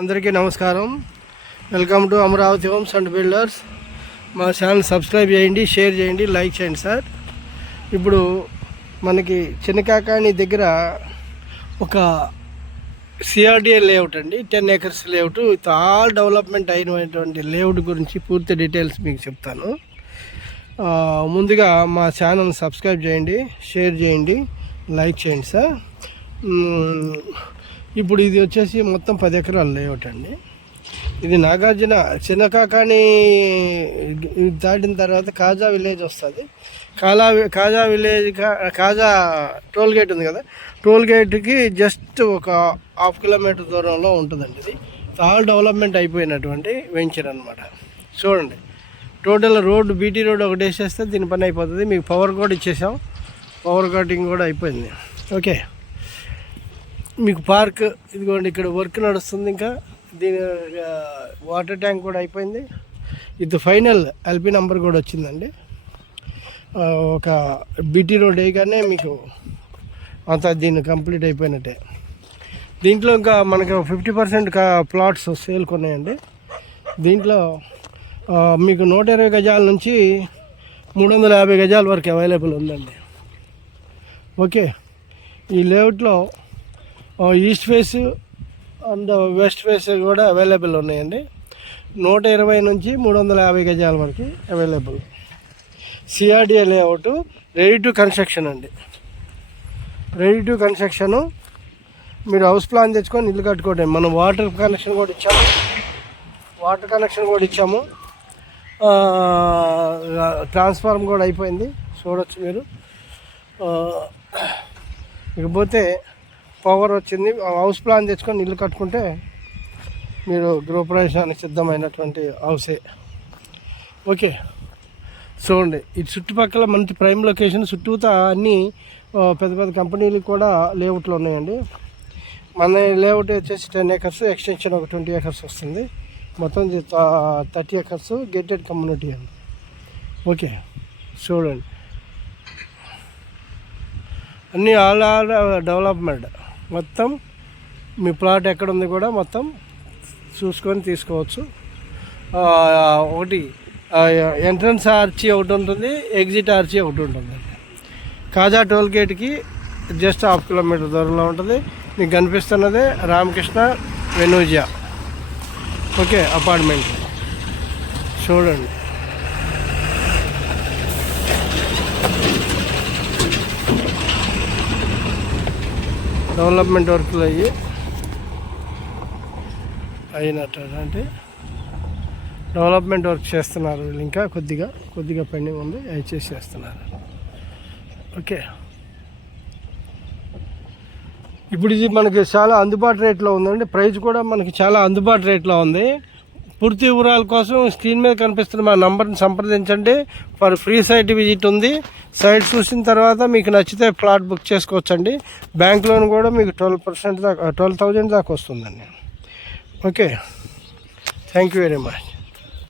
అందరికీ నమస్కారం. Welcome to Amaravati homes and builders. మా ఛానల్ సబ్స్క్రైబ్ చేయండి షేర్ చేయండి లైక్ చేయండి సార్. ఇప్పుడు మనకి చిన్నకాకాని దగ్గర ఒక సిఆర్డిఏ లేఅవుట్ అండి. Ten acres layout with all development అయినటువంటి లేఅవుట్ గురించి పూర్తి డీటెయిల్స్ మీకు చెప్తాను. ముందుగా మా ఛానల్ సబ్స్క్రైబ్ చేయండి షేర్ చేయండి లైక్ చేయండి సార్. ఇప్పుడు ఇది వచ్చేసి మొత్తం పది ఎకరాల లేఅవుట్ అండి. ఇది నాగార్జున చిన్నకాకాని ఇది దాటిన తర్వాత కాజా విలేజ్ వస్తుంది. కాలా Kaja village Kaja toll gate ఉంది కదా టోల్ గేట్కి జస్ట్ ఒక హాఫ్ కిలోమీటర్ దూరంలో ఉంటుందండి ఇది. ఆల్ డెవలప్మెంట్ అయిపోయినటువంటి వెంచర్ అనమాట చూడండి టోటల్ రోడ్ బీటీ రోడ్ ఒకటి వేసేస్తే దీని పని అయిపోతుంది. మీకు పవర్ కూడా ఇచ్చేసాం. పవర్ కటింగ్ కూడా అయిపోయింది. ఓకే. మీకు పార్క్ ఇదిగోండి ఇక్కడ వర్క్ నడుస్తుంది ఇంకా. దీని వాటర్ ట్యాంక్ కూడా అయిపోయింది. ఇది ఫైనల్ ఎల్పి నంబర్ కూడా వచ్చిందండి. ఒక బీటీ రోడ్ వేయగానే మీకు అంతా దీన్ని కంప్లీట్ అయిపోయినట్టే. దీంట్లో ఇంకా మనకు ఫిఫ్టీ పర్సెంట్ ప్లాట్స్ సేల్ కొన్నాయండి. దీంట్లో మీకు నూట ఇరవై గజాల నుంచి మూడు వందల యాభై గజాల వరకు అవైలబుల్ ఉందండి. ఓకే. ఈ లేఅవుట్లో east face and west face కూడా అవైలబుల్ ఉన్నాయండి. నూట ఇరవై నుంచి మూడు వందల యాభై గజాల వరకు available. CRDA layout ready to construction అండి. రెడీ టు కన్స్ట్రక్షను మీరు హౌస్ ప్లాన్ తెచ్చుకొని ఇల్లు కట్టుకోవడం మనం వాటర్ కనెక్షన్ కూడా ఇచ్చాము. వాటర్ కనెక్షన్ కూడా ఇచ్చాము. ట్రాన్స్ఫార్మ్ కూడా అయిపోయింది. చూడొచ్చు మీరు. ఇకపోతే పవర్ వచ్చింది. హౌస్ ప్లాన్ తెచ్చుకొని ఇల్లు కట్టుకుంటే మీరు గృహప్రవేశానికి సిద్ధమైనటువంటి హౌసే. ఓకే. చూడండి ఇది చుట్టుపక్కల మంచి ప్రైమ్ లొకేషన్ చుట్టూతా అన్నీ పెద్ద పెద్ద కంపెనీలు కూడా లేఅవుట్లు ఉన్నాయండి. మన లేఅవుట్ వచ్చేసి టెన్ ఏకర్స్ ఎక్స్టెన్షన్ ఒక ట్వంటీ ఏకర్స్ వస్తుంది. మొత్తం థర్టీ ఏకర్స్ గేటెడ్ కమ్యూనిటీ అండి. ఓకే. చూడండి. అన్నీ ఆల్ ఆల్ డెవలప్మెంట్. మొత్తం మీ ప్లాట్ ఎక్కడ ఉంది కూడా మొత్తం చూసుకొని తీసుకోవచ్చు. ఒకటి ఎంట్రన్స్ ఆర్చి ఒకటి ఉంటుంది ఎగ్జిట్ ఆర్చి ఒకటి ఉంటుంది. కాజా టోల్ గేట్కి జస్ట్ హాఫ్ కిలోమీటర్ దూరంలో ఉంటుంది. మీకు కనిపిస్తున్నదే రామకృష్ణ వెనూజియా ఓకే అపార్ట్మెంట్. చూడండి. డెవలప్మెంట్ వర్క్లు అయ్యి అయినట్టు అంటే డెవలప్మెంట్ వర్క్ చేస్తున్నారు వీళ్ళు ఇంకా కొద్దిగా కొద్దిగా పెండింగ్ ఉంది అవి చేసేస్తున్నారు చేస్తున్నారు. ఓకే. ఇప్పుడు ఇది మనకి చాలా అందుబాటు రేట్లో ఉందండి. ప్రైస్ కూడా మనకి చాలా అందుబాటు రేట్లో ఉంది. పూర్తి వివరాల కోసం స్క్రీన్ మీద కనిపిస్తున్న మా నంబర్ని సంప్రదించండి. ఫర్ ఫ్రీ సైట్ విజిట్ ఉంది. సైట్ చూసిన తర్వాత మీకు నచ్చితే ప్లాట్ బుక్ చేసుకోవచ్చండి. బ్యాంక్ లోన్ కూడా మీకు ట్వెల్వ్ పర్సెంట్ దాకా ట్వెల్వ్ థౌజండ్ దాకా వస్తుందండి. Okay. Thank you very much.